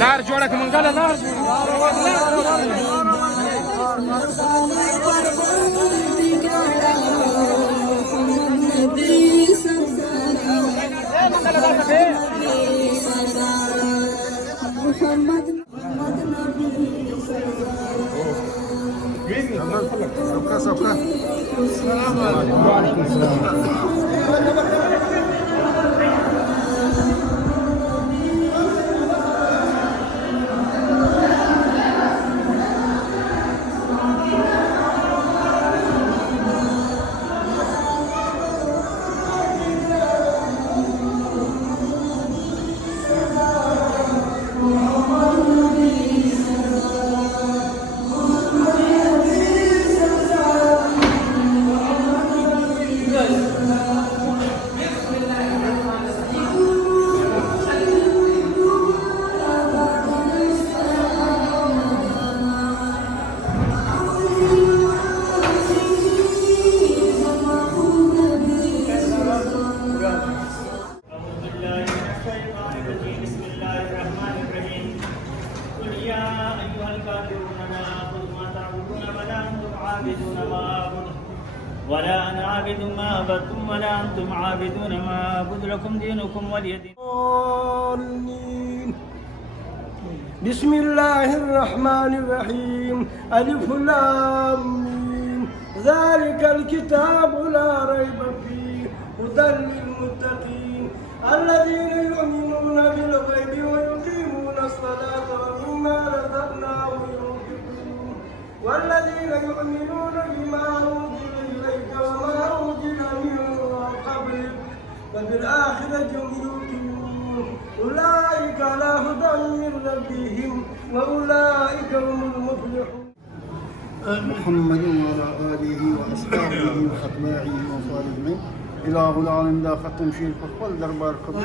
نار جوړه کوم غلا نار ولا أنا عابد ما عبدتم ولا أنتم عابدون ما أعبد لكم دينكم ولي دين. بسم الله الرحمن الرحيم ألف لام ميم ذلك الكتاب لا ريب فيه هدى للمتقين الذين يؤمنون بالغيب ويقيمون الصلاة ومما رزقناهم ينفقون والذين يؤمنون بما أنزل إليك وما أنزل من قبلك وبالآخرة هم يوقنون أولئك على هدى من ربهم وأولئك هم المفلحون. محمد وعلى آله وأصحابه وأتباعه وصالحين إله العالم دا ختم شیر فقبل دربار قبول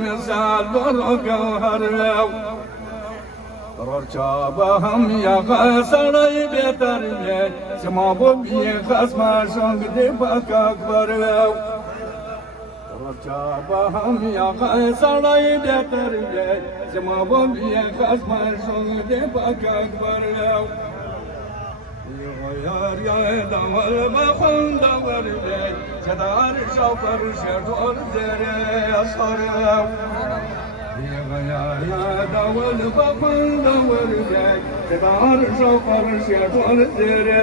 مثال برق وهرلو رچابهم یا غسړی بهتر دی زما بوبی خصما څنګه دی پاک اکبر لو رچابهم یا غسړی بهتر دی زما بوبی خصما څنګه دی پاک اکبر لو یار یا دول بخون دور دی صدار شوفر شدور زره اصغر لو يا دول بخون دور دی صدار شوفر شدور زره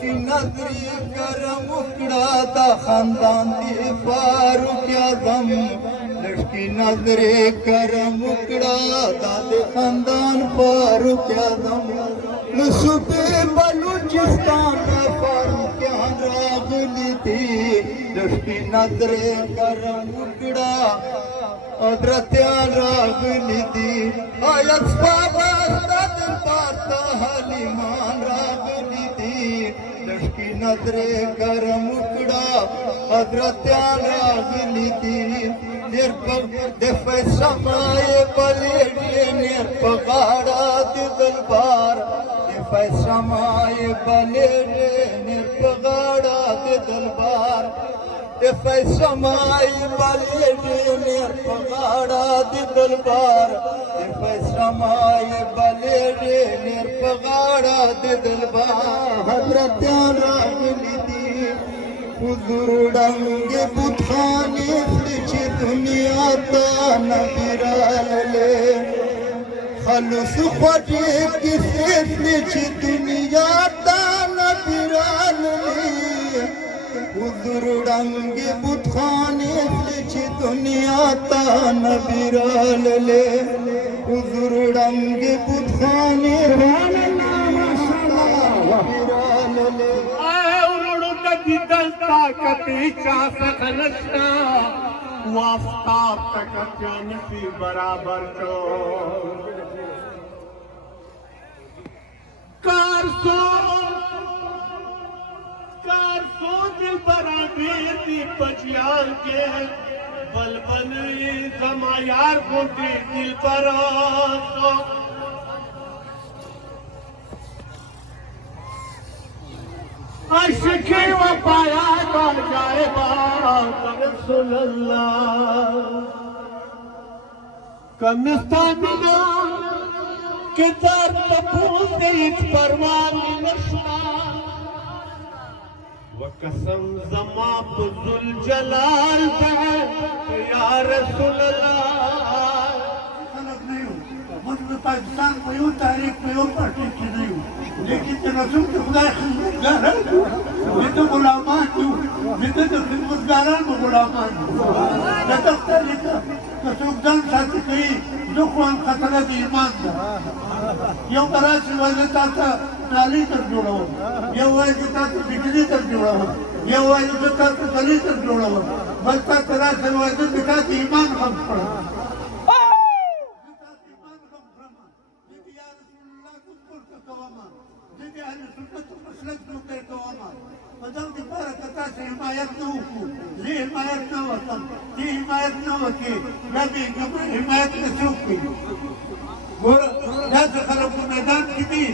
في نظری کرم اکڑا تا خاندان دی فاروق اعظم لشکی نظری کرم اکڑا تا دی خاندان فاروق اعظم صوبے بلوچستان میں فاروق اعظم راغلی تھی لشکی نظری کرم اکڑا حضرت راغلی تھی آیت بابا استاد پارتا حلیمان راغلی تھی لشکی نظرے کرم اکڑا حضرت راغلی تھی دفع سمائے بلیڈی نیر پغاڑا دی دلبار دفع سمائے بلیڈی نیر پغاڑا دی دلبار دفع سمائے بلیڈی نیر پغاڑا دی دلبار دفع سمائے بلیڈی نیر پغاڑا دی دلبار حضرت راغلی تھی حضور ڈنگ بتخانے سے دنیا تا نبیرال لے خلص خوٹے کسے سے دنیا تا نبیرال لے حضور ڈنگ بتخانے سے دنیا تا نبیرال لے حضور ڈنگ بتخانے نبیرال لے طاقتی چا سخنشنا وافتاب تک جانفی برابر کو کارسو دل برابر دی بچیان کے بلبل زمایار کو دل براسو عشقی و پایا کر جائے بات رسول اللہ کنستانینا کہ در تپوس دیت پروانی نشنا و قسم زما بزل جلال دے یا رسول اللہ مطلب پاکستان په یو تاریخ په یو پارټي کې نه یو لیکن د رسول د خدای خدمتګاران د غلامان یو د خدمتګارانو غلامان د تختلیک که څوک ځان ساتي کوي زه خو هم خطره د ایمان ده یو براسي وایي تا ته ټالۍ تر جوړوم یو وایي تا ته بجلي تر جوړوم یو وایي زه تا ته ټالۍ تر جوړوم بل تا ته راسي وایي زه تا ته ایمان هم کړم بدل دی پارا کتا سے حمایت نہ ہو لی حمایت نہ ہوتا تی حمایت نہ ہوتی نبی حمایت نہ سوکی گورا جیسے خلق میدان کی بھی